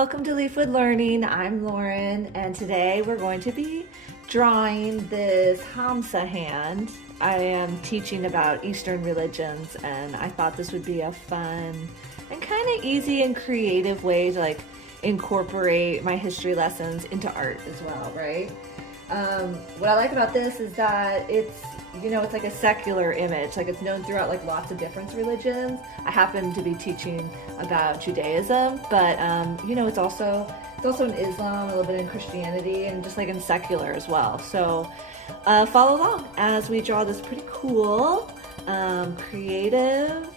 welcome to Leafwood Learning. I'm Lauren, and today we're going to be drawing this Hamsa hand. I am teaching about Eastern religions, and I thought this would be a fun and kind of easy and creative way to incorporate my history lessons into art as well, right? What I like about this is that it's like a secular image. It's known throughout lots of different religions. I happen to be teaching about Judaism, but it's also in Islam, a little bit in Christianity, and just in secular as well. So follow along as we draw this pretty cool, creative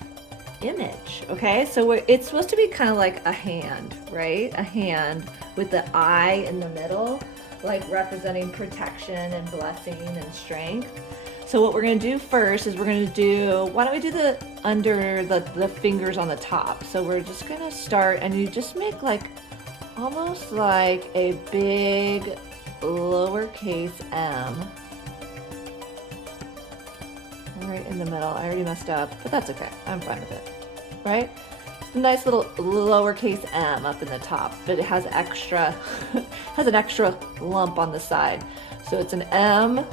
image. Okay, so it's supposed to be kind of like a hand, right? A hand with the eye in the middle, representing protection and blessing and strength. So what we're going to do first is why don't we do under the fingers on the top. So we're just going to start, and you just make almost like a big lowercase m right in the middle. I already messed up, but that's okay. I'm fine with it, right? It's a nice little lowercase m up in the top, but it has an extra lump on the side. So it's an M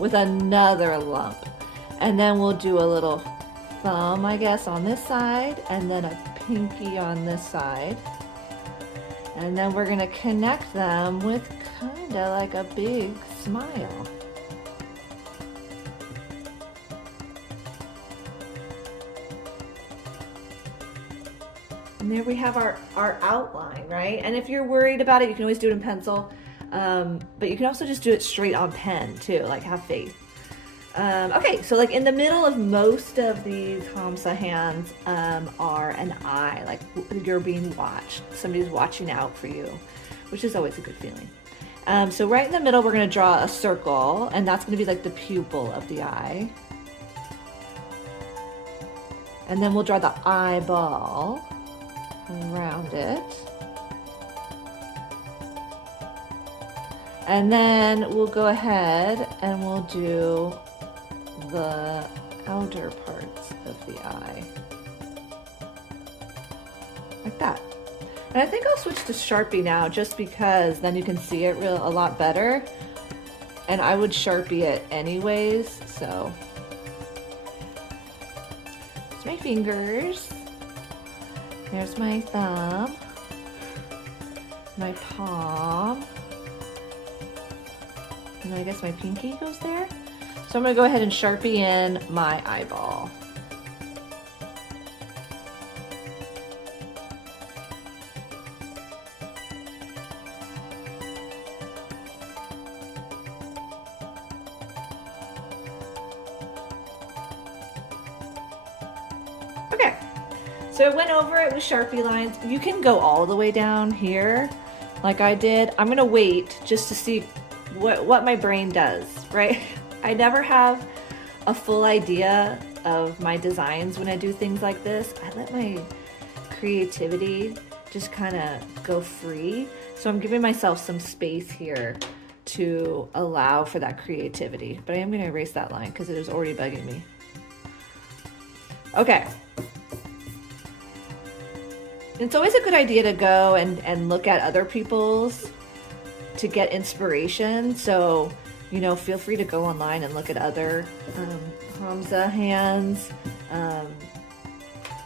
with another lump. And then we'll do a little thumb, I guess, on this side, and then a pinky on this side. And then we're gonna connect them with kind of like a big smile. And there we have our outline, right? And if you're worried about it, you can always do it in pencil. But you can also just do it straight on pen too, have faith. Okay, so in the middle of most of these Hamsa hands are an eye, you're being watched. Somebody's watching out for you, which is always a good feeling. So right in the middle, we're gonna draw a circle, and that's gonna be the pupil of the eye. And then we'll draw the eyeball around it. And then we'll go ahead and we'll do the outer parts of the eye. Like that. And I think I'll switch to Sharpie now, just because then you can see it a lot better. And I would Sharpie it anyways, so. It's my fingers. There's my thumb. My palm. And I guess my pinky goes there. So I'm gonna go ahead and Sharpie in my eyeball. Okay, so I went over it with Sharpie lines. You can go all the way down here like I did. I'm gonna wait just to see what my brain does, right? I never have a full idea of my designs when I do things like this. I let my creativity just kind of go free. So I'm giving myself some space here to allow for that creativity. But I am going to erase that line because it is already bugging me. Okay. It's always a good idea to go and look at other people's to get inspiration. So, feel free to go online and look at other Hamsa hands.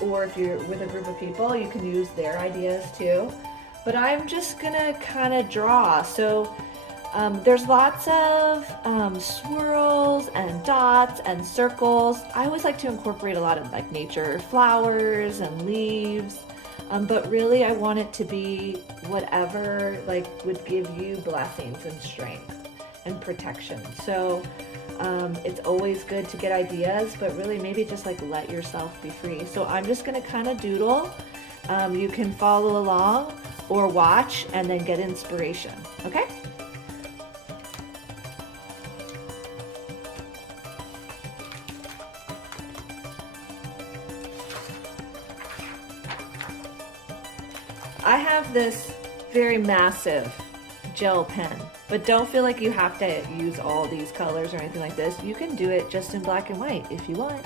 Or if you're with a group of people, you can use their ideas too. But I'm just gonna kind of draw. So there's lots of swirls and dots and circles. I always like to incorporate a lot of nature, flowers and leaves. But really I want it to be whatever would give you blessings and strength and protection. So it's always good to get ideas, but really maybe just let yourself be free. So I'm just gonna kind of doodle. You can follow along or watch and then get inspiration, okay? I have this very massive gel pen, but don't feel like you have to use all these colors or anything like this. You can do it just in black and white if you want.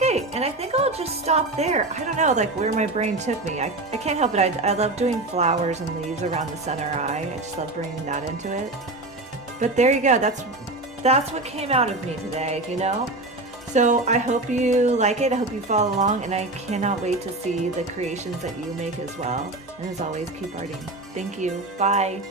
Okay, and I think I'll just stop there. I don't know, like where my brain took me. I can't help it. I love doing flowers and leaves around the center eye. I just love bringing that into it. But there you go. That's what came out of me today, you know? So I hope you like it. I hope you follow along, and I cannot wait to see the creations that you make as well. And as always, keep arting. Thank you. Bye.